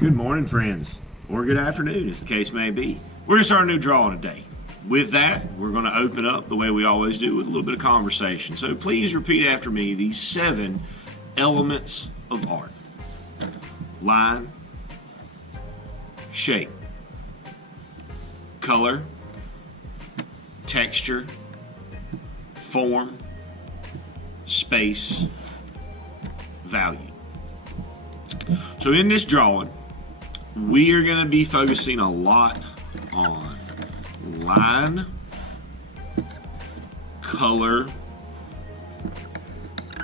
Good morning, friends, or good afternoon, as the case may be. We're going to start a new drawing today. With that, we're going to open up the way we always do with a little bit of conversation. So please repeat after me these 7 elements of art: line, shape, color, texture, form, space, value. So in this drawing, we are going to be focusing a lot on line, color,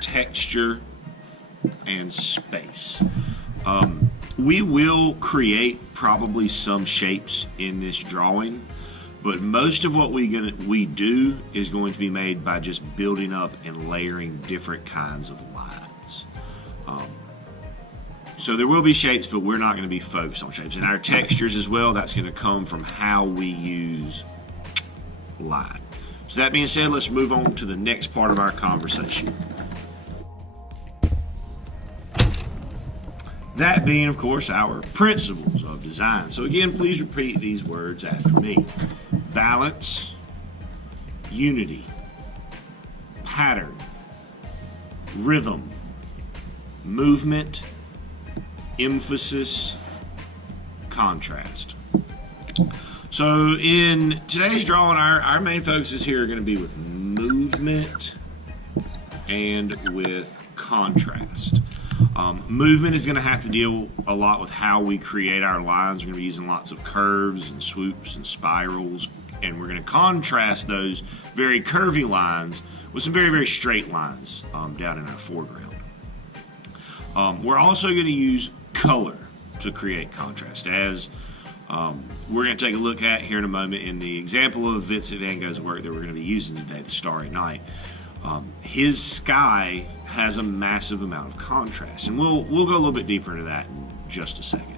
texture, and space. We will create probably some shapes in this drawing, but most of what we do is going to be made by just building up and layering different kinds of lines. So there will be shapes, but we're not going to be focused on shapes. And our textures as well, that's going to come from how we use line. So that being said, let's move on to the next part of our conversation. That being, of course, our principles of design. So again, please repeat these words after me: balance, unity, pattern, rhythm, movement, emphasis, contrast. So in today's drawing, our main focuses here are going to be with movement and with contrast. Movement is going to have to deal a lot with how we create our lines. We're going to be using lots of curves and swoops and spirals, and we're going to contrast those very curvy lines with some very, very straight lines down in our foreground. We're also going to use color to create contrast, as we're going to take a look at here in a moment in the example of Vincent van Gogh's work that we're going to be using today, the Starry Night. His sky has a massive amount of contrast, and we'll go a little bit deeper into that in just a second.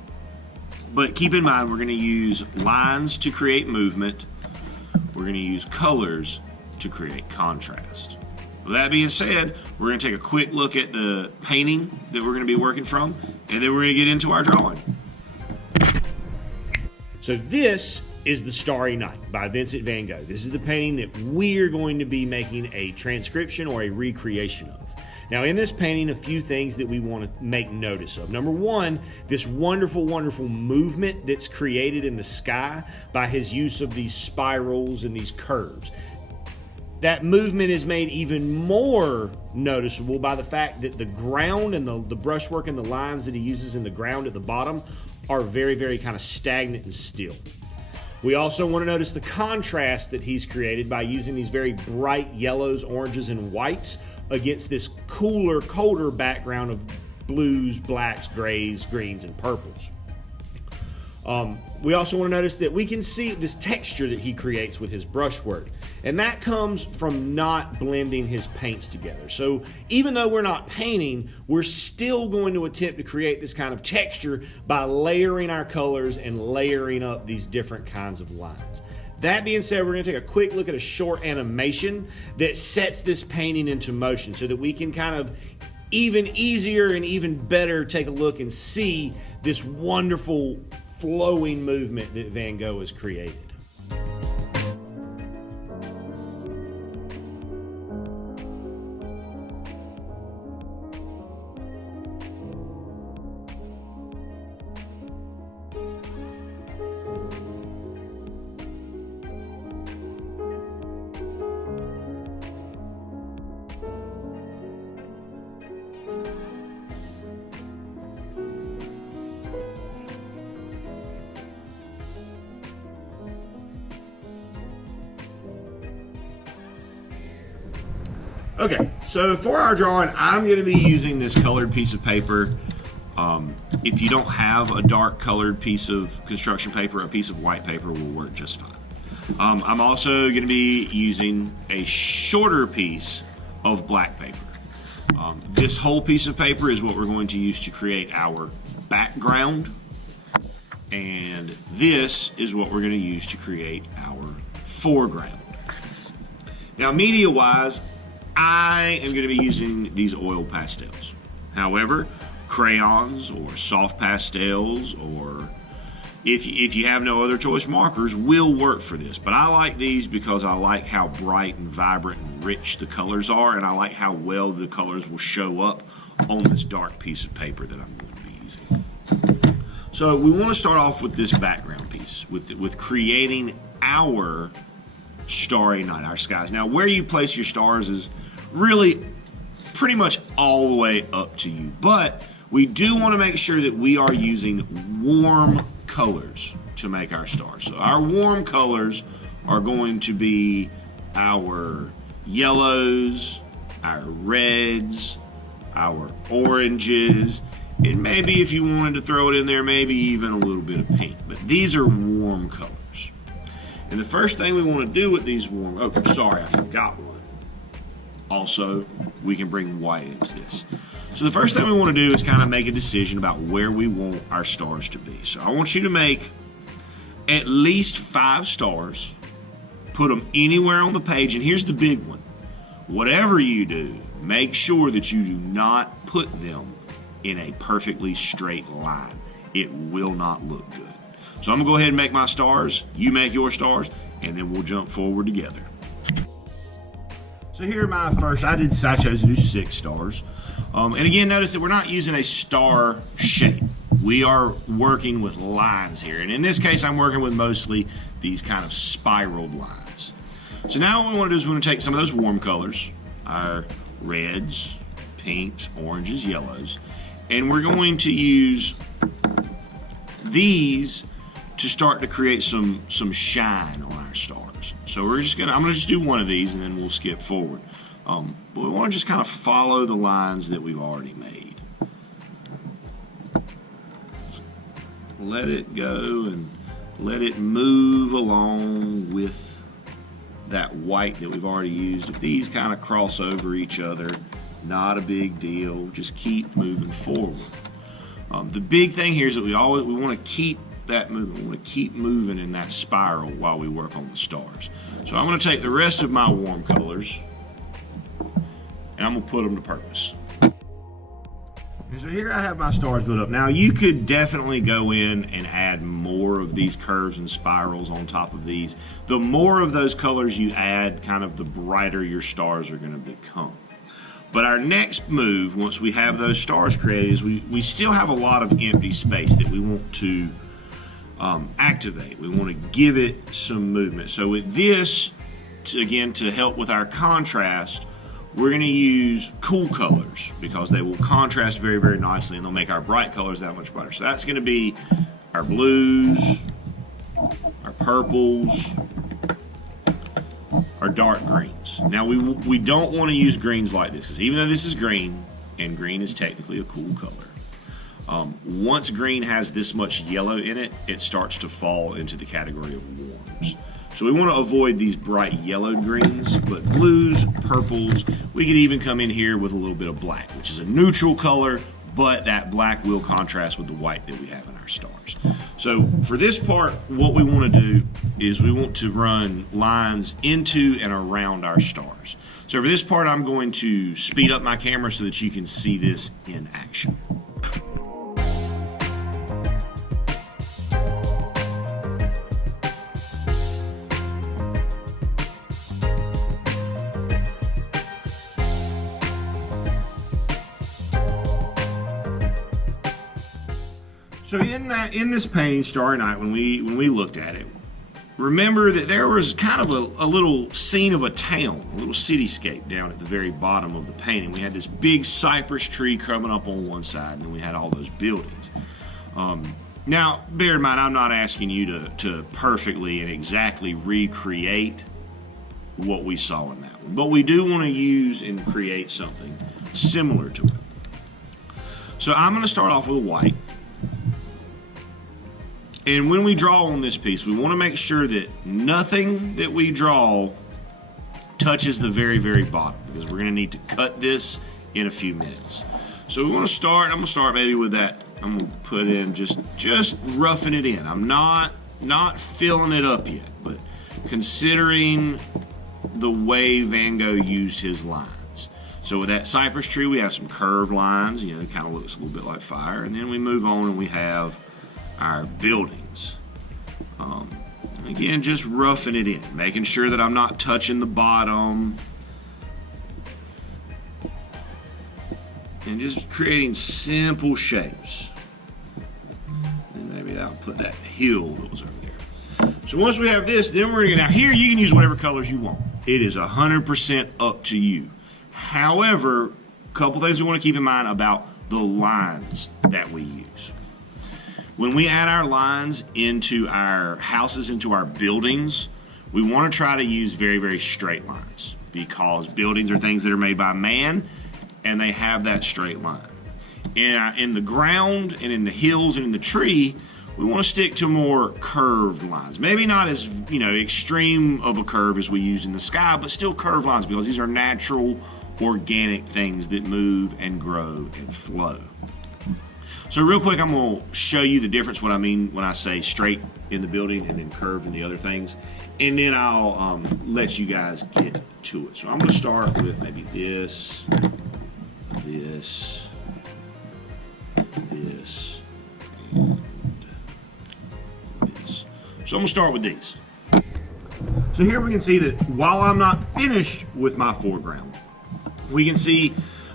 But keep in mind, we're going to use lines to create movement. We're going to use colors to create contrast. With that being said, we're going to take a quick look at the painting that we're going to be working from, and then we're going to get into our drawing. So this is the Starry Night by Vincent van Gogh. This is the painting that we're going to be making a transcription or a recreation of. Now, in this painting, a few things that we want to make notice of. Number one, this wonderful, wonderful movement that's created in the sky by his use of these spirals and these curves. That movement is made even more noticeable by the fact that the ground and the brushwork and the lines that he uses in the ground at the bottom are very, very kind of stagnant and still. We also want to notice the contrast that he's created by using these very bright yellows, oranges, and whites against this cooler, colder background of blues, blacks, grays, greens, and purples. We also want to notice that we can see this texture that he creates with his brushwork, and that comes from not blending his paints together. So even though we're not painting, we're still going to attempt to create this kind of texture by layering our colors and layering up these different kinds of lines. That being said, we're going to take a quick look at a short animation that sets this painting into motion so that we can kind of even easier and even better take a look and see this wonderful flowing movement that Van Gogh has created. Okay, so for our drawing, I'm going to be using this colored piece of paper. If you don't have a dark colored piece of construction paper, a piece of white paper will work just fine. I'm also going to be using a shorter piece of black paper. This whole piece of paper is what we're going to use to create our background, and this is what we're going to use to create our foreground. Now, media-wise, I am going to be using these oil pastels. However, crayons or soft pastels, or if you have no other choice, markers will work for this. But I like these because I like how bright and vibrant and rich the colors are, and I like how well the colors will show up on this dark piece of paper that I'm going to be using. So we want to start off with this background piece, with creating our starry night, our skies. Now, where you place your stars is really pretty much all the way up to you, but we do want to make sure that we are using warm colors to make our stars. So our warm colors are going to be our yellows, our reds, our oranges, and maybe if you wanted to throw it in there, maybe even a little bit of pink. But these are warm colors. And the first thing we want to do with these warm, oh, sorry, I forgot one. Also, we can bring white into this. So the first thing we want to do is kind of make a decision about where we want our stars to be. So I want you to make at least 5 stars, put them anywhere on the page, and here's the big one. Whatever you do, make sure that you do not put them in a perfectly straight line. It will not look good. So I'm going to go ahead and make my stars, you make your stars, and then we'll jump forward together. So here are my first, I chose to do 6 stars. And again, notice that we're not using a star shape. We are working with lines here. And in this case, I'm working with mostly these kind of spiraled lines. So now what we want to do is we want to take some of those warm colors, our reds, pinks, oranges, yellows, and we're going to use these to start to create some shine on our stars. So I'm gonna just do one of these and then we'll skip forward. But we want to just kind of follow the lines that we've already made. Let it go and let it move along with that white that we've already used. If these kind of cross over each other, not a big deal. Just keep moving forward. The big thing here is that we want to keep that moving. We want to keep moving in that spiral while we work on the stars. So I'm going to take the rest of my warm colors and I'm going to put them to purpose. And so here I have my stars built up. Now you could definitely go in and add more of these curves and spirals on top of these. The more of those colors you add, kind of the brighter your stars are going to become. But our next move, once we have those stars created, is we still have a lot of empty space that we want to activate. We want to give it some movement. So with this, again, to help with our contrast, we're going to use cool colors because they will contrast very, very nicely and they'll make our bright colors that much brighter. So that's going to be our blues, our purples, our dark greens. Now we don't want to use greens like this because even though this is green, and green is technically a cool color, once green has this much yellow in it, it starts to fall into the category of warms. So we want to avoid these bright yellowed greens, but blues, purples, we could even come in here with a little bit of black, which is a neutral color, but that black will contrast with the white that we have in our stars. So for this part, what we want to do is we want to run lines into and around our stars. So for this part, I'm going to speed up my camera so that you can see this in action. So in this painting, Starry Night, when we looked at it, remember that there was kind of a little scene of a town, a little cityscape down at the very bottom of the painting. We had this big cypress tree coming up on one side, and then we had all those buildings. Now, bear in mind, I'm not asking you to perfectly and exactly recreate what we saw in that one, but we do want to use and create something similar to it. So I'm going to start off with a white. And when we draw on this piece, we want to make sure that nothing that we draw touches the very, very bottom because we're going to need to cut this in a few minutes. So we want to start, I'm going to start maybe with that. I'm going to put in just roughing it in. I'm not filling it up yet, but considering the way Van Gogh used his lines. So with that cypress tree, we have some curved lines, you know, it kind of looks a little bit like fire. And then we move on and we have our buildings. Again, just roughing it in, making sure that I'm not touching the bottom. And just creating simple shapes. And maybe that'll put that hill that was over there. So once we have this, then we're gonna, now here you can use whatever colors you want. It is 100% up to you. However, a couple things we want to keep in mind about the lines that we use. When we add our lines into our houses, into our buildings, we want to try to use very, very straight lines because buildings are things that are made by man and they have that straight line. In the ground and in the hills and in the tree, we want to stick to more curved lines. Maybe not as, you know, extreme of a curve as we use in the sky, but still curved lines because these are natural, organic things that move and grow and flow. So real quick, I'm going to show you the difference, what I mean when I say straight in the building and then curved in the other things. And then I'll let you guys get to it. So I'm going to start with maybe this, this, this, and this. So I'm going to start with these. So here we can see that while I'm not finished with my foreground, we can see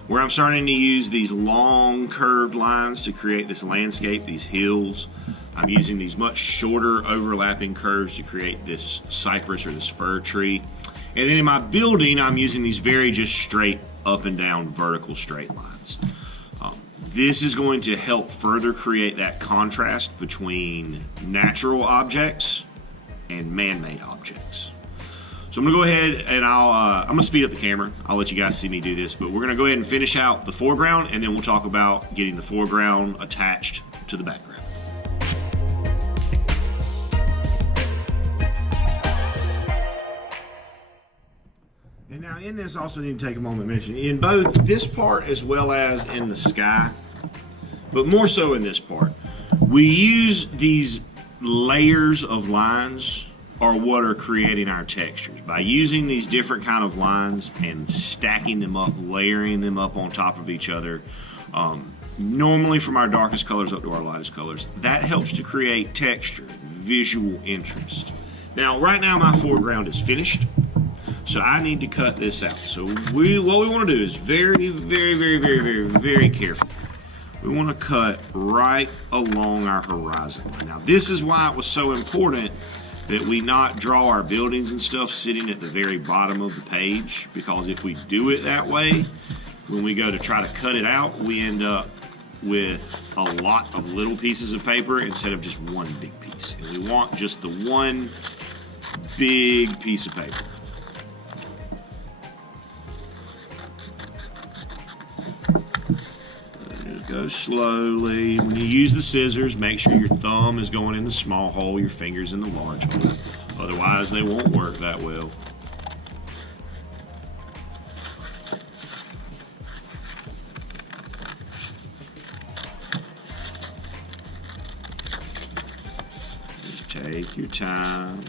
where I'm starting to use these long curved lines to create this landscape, these hills. I'm using these much shorter overlapping curves to create this cypress or this fir tree. And then in my building, I'm using these very just straight up and down vertical straight lines. This is going to help further create that contrast between natural objects and man-made objects. So I'm going to go ahead and I'm going to speed up the camera. I'll let you guys see me do this, but we're going to go ahead and finish out the foreground, and then we'll talk about getting the foreground attached to the background. And now in this, I also need to take a moment to mention, in both this part as well as in the sky, but more so in this part, we use these layers of lines are what are creating our textures. By using these different kind of lines and stacking them up, layering them up on top of each other, normally from our darkest colors up to our lightest colors, that helps to create texture, visual interest. Now, right now my foreground is finished, so I need to cut this out. So what we want to do is very, very, very, very, very, very careful. We want to cut right along our horizon. Now, this is why it was so important that we not draw our buildings and stuff sitting at the very bottom of the page, because if we do it that way, when we go to try to cut it out, we end up with a lot of little pieces of paper instead of just one big piece. And we want just the one big piece of paper. Go slowly. When you use the scissors, make sure your thumb is going in the small hole, your fingers in the large hole. Otherwise, they won't work that well. Just take your time.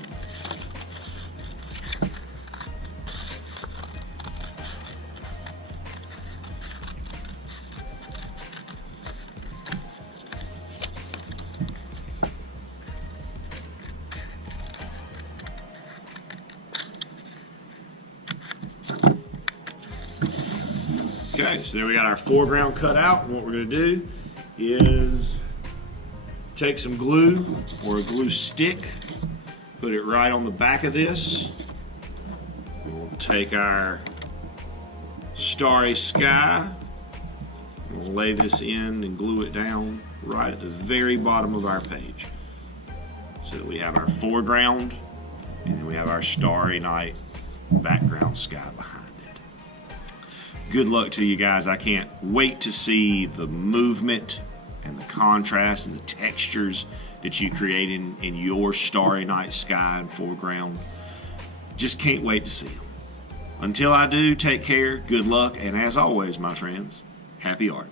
Okay, so there we got our foreground cut out. And what we're going to do is take some glue or a glue stick, put it right on the back of this. We'll take our starry sky, we'll lay this in and glue it down right at the very bottom of our page, so that we have our foreground and then we have our starry night background sky behind. Good luck to you guys. I can't wait to see the movement and the contrast and the textures that you create in your starry night sky and foreground. Just can't wait to see them. Until I do, take care, good luck, and as always, my friends, happy art.